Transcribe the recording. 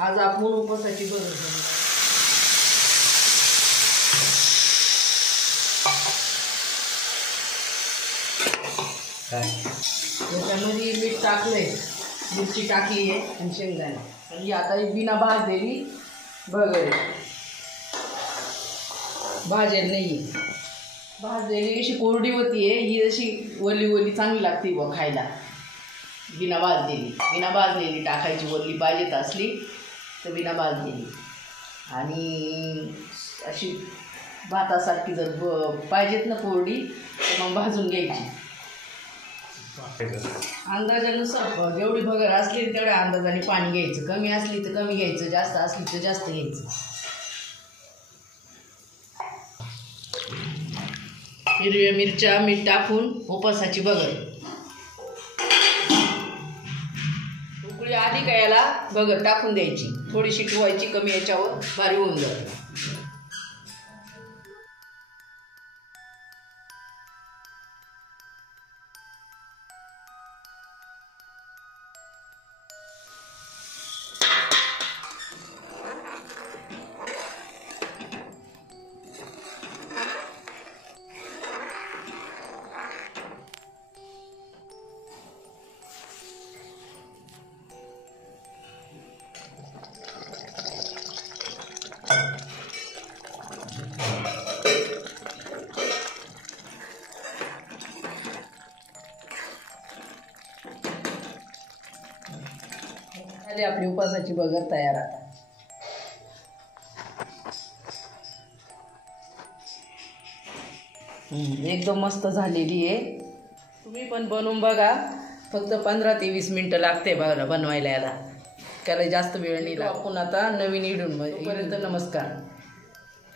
आज आपण उपवासाची बघत त्याच्यामध्ये मीठ टाकलंय, मिरची टाकली आहे आणि शेंगदाणे, आणि आता ही बिना भाजलेली बघर भाजेल नाही आहे. भाजलेली अशी कोरडी होती आहे, ही अशी ओली ओली चांगली लागते बघ खायला. बिना भाजलेली टाकायची, ओली पाहिजेत असली तर बिना भाजलेली. आणि अशी भातासारखी जर पाहिजेत ना कोरडी तर मग भाजून घ्यायची. अंदाजानुसार जेवढी भगर असली तेवढ्या अंदाजाने पाणी घ्यायचं. कमी असली तर कमी घ्यायचं, जास्त असली तर जास्त घ्यायचं. हिरव्या मिरच्या मीठ टाकून उपवासाची बगर. उकळी आधी का याला बगर टाकून द्यायची, थोडीशी ठेवायची कमी याच्यावर, भारी होऊन जाते. आपली उपवासाची बगर तयार. आता एकदम मस्त झालेली आहे. तुम्ही पण बनवून बघा. फक्त 15 ते 20 मिनटं लागते बघा बनवायला याला, त्याला जास्त वेळ नाही लागत. आपण आता नवीन इडून. तोपर्यंत नमस्कार.